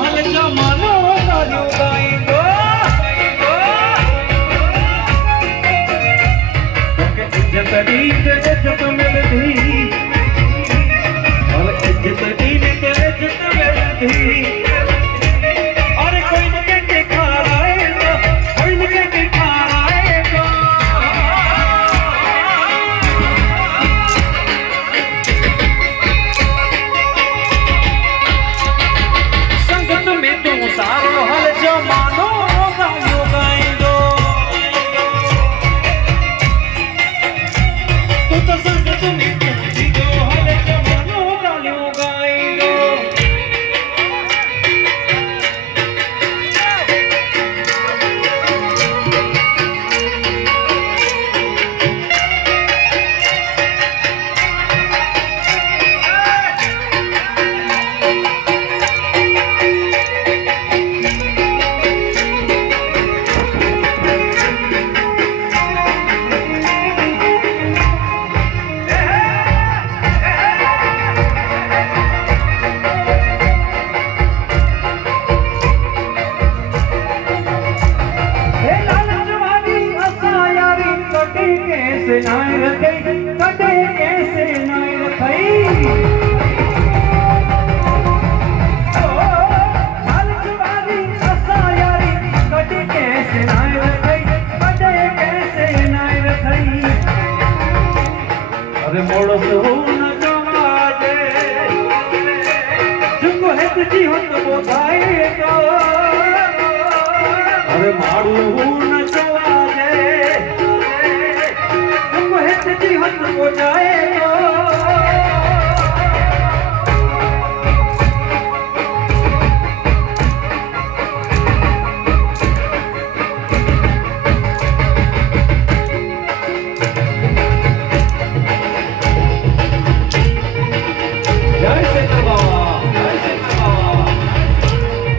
हल जमानो गालियों गाइंदो क्योंकि इज्जत दी ते इज्जत मिलदी और इज्जत दी ते इज्जत मिलदी और कोई न के खा आएगा कोई न के खा आएगा संगत में तू सारो हल जमानो गालियों गाइंदो तू तो संगत में तू सीधो हल जमानो गालियों गाइंदो कैसे नाय रखई कटे कैसे नाय रखई ओ लालचवादी असा यारी कटे कैसे नाय रखई कटे कैसे नाय रखई अरे मोड़स हो न जवाजे जुको है तुझी हो तो बोधाए तो अरे मारू हो न जवाजे जी हथ को जाएगा जय शेखर बाबा जय शेखर बाबा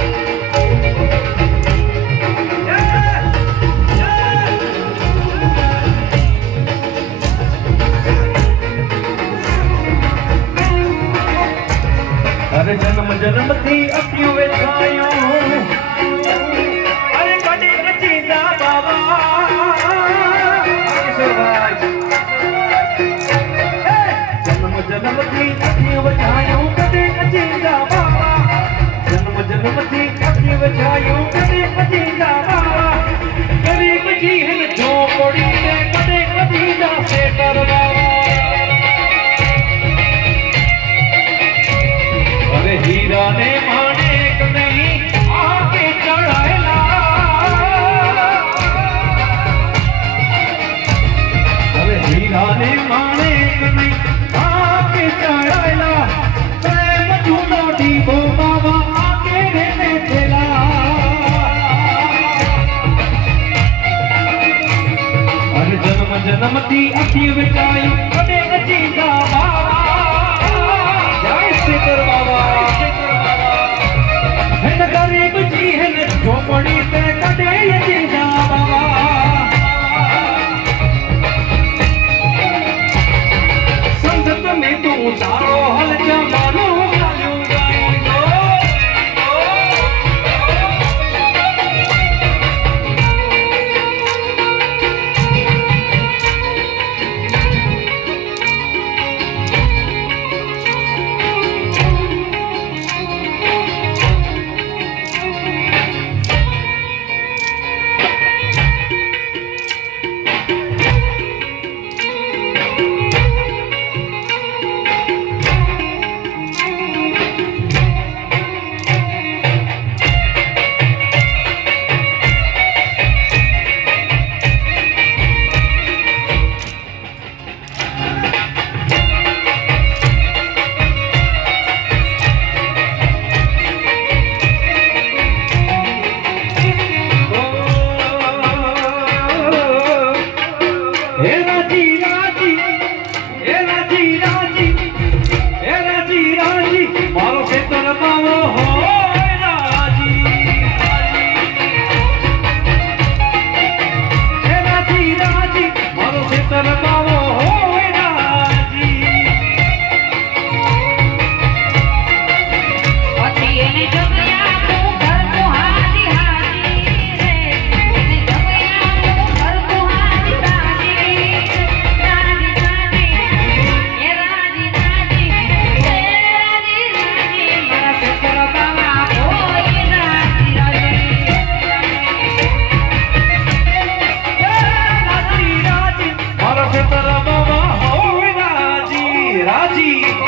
अरे जन्म जन्म थी अखियों वेठायो अरे कॾहिं अचींदा बाबा जन्म जन्म थी अखियों वेठायो कॾहिं अचींदा बाबा जन्म जन्म थी अखियों वेठायो कॾहिं अचींदा बाबा गरीब जी हिन झोपड़ी में कॾहिं अचींदा शेखर बाबा अरे हीरा ने माणिक नहीं आके चढ़ाएला अरे हीरा ने माणिक नहीं आके चढ़ाएला प्रेम झूठो डीबो बाबा आके रहने देला अरे जन्म जन्म थी अखी विटाई कॾहिं अचींदा बाबा जय शेखर बाबा हिन गरीब जी हिन झोपड़ी ते कॾहिं अचींदा बाबा संगत में तू सारो हल जमानो गालियों गाइंदो राजी राजी